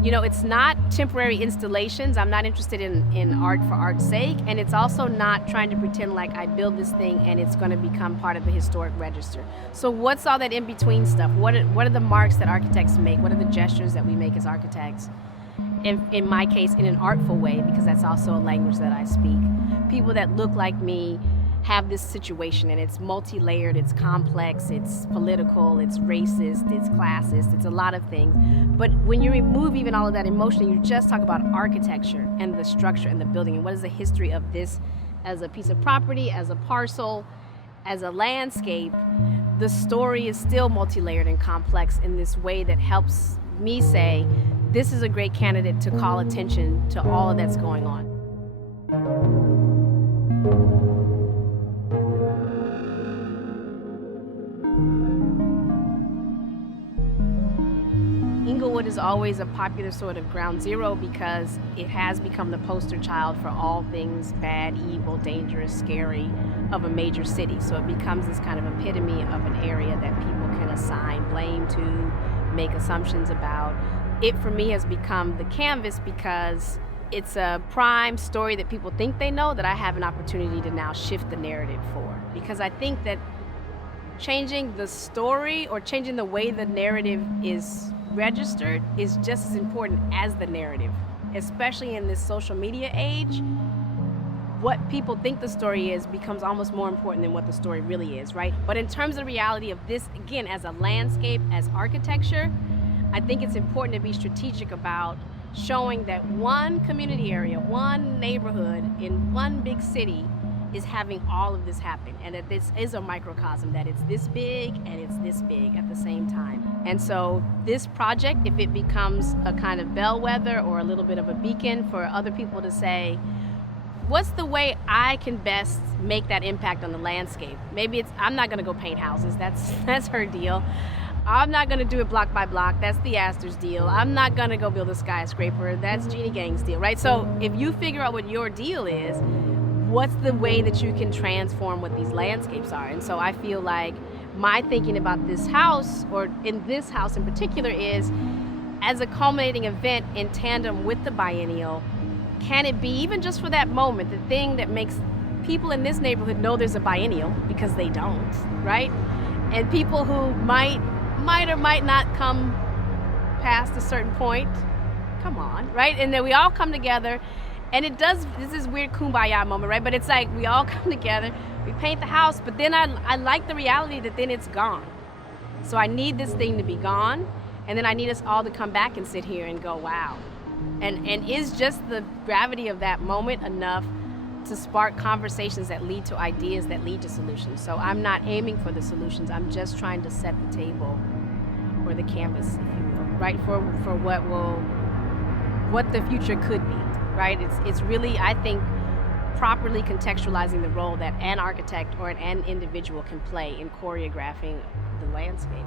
It's not temporary installations. I'm not interested in art for art's sake, and it's also not trying to pretend like I build this thing and it's going to become part of the historic register. So what's all that in-between stuff? What are the marks that architects make? What are the gestures that we make as architects? In my case, in an artful way, because that's also a language that I speak. People that look like me have this situation, and it's multi-layered, it's complex, it's political, it's racist, it's classist, it's a lot of things. But when you remove even all of that emotion, you just talk about architecture and the structure and the building, and what is the history of this as a piece of property, as a parcel, as a landscape. The story is still multi-layered and complex in this way that helps me say, this is a great candidate to call attention to all of that's going on. Inglewood is always a popular sort of ground zero because it has become the poster child for all things bad, evil, dangerous, scary of a major city. So it becomes this kind of epitome of an area that people can assign blame to, make assumptions about. It, for me, has become the canvas because it's a prime story that people think they know that I have an opportunity to now shift the narrative for. Because I think that changing the story or changing the way the narrative is registered is just as important as the narrative, especially in this social media age. What people think the story is becomes almost more important than what the story really is, right? But in terms of the reality of this, again, as a landscape, as architecture, I think it's important to be strategic about showing that one community area, one neighborhood in one big city is having all of this happen, and that this is a microcosm, that it's this big and it's this big at the same time. And so this project, if it becomes a kind of bellwether or a little bit of a beacon for other people to say, what's the way I can best make that impact on the landscape? Maybe I'm not gonna go paint houses, that's her deal. I'm not gonna do it block by block, that's the Astor's deal. I'm not gonna go build a skyscraper, that's Jeannie Gang's deal, right? So if you figure out what your deal is, what's the way that you can transform what these landscapes are? And so I feel like my thinking about this house, or in this house in particular, is as a culminating event in tandem with the biennial, can it be, even just for that moment, the thing that makes people in this neighborhood know there's a biennial, because they don't, right? And people who might or might not come past a certain point, come on, right? And then we all come together, and this is weird kumbaya moment, right? But it's like we all come together, we paint the house, but then I like the reality that then it's gone. So I need this thing to be gone, and then I need us all to come back and sit here and go, wow. And is just the gravity of that moment enough to spark conversations that lead to ideas that lead to solutions? So I'm not aiming for the solutions, I'm just trying to set the table, or the canvas, if you will, right, for what the future could be, right? It's really, I think, properly contextualizing the role that an architect or an individual can play in choreographing the landscape.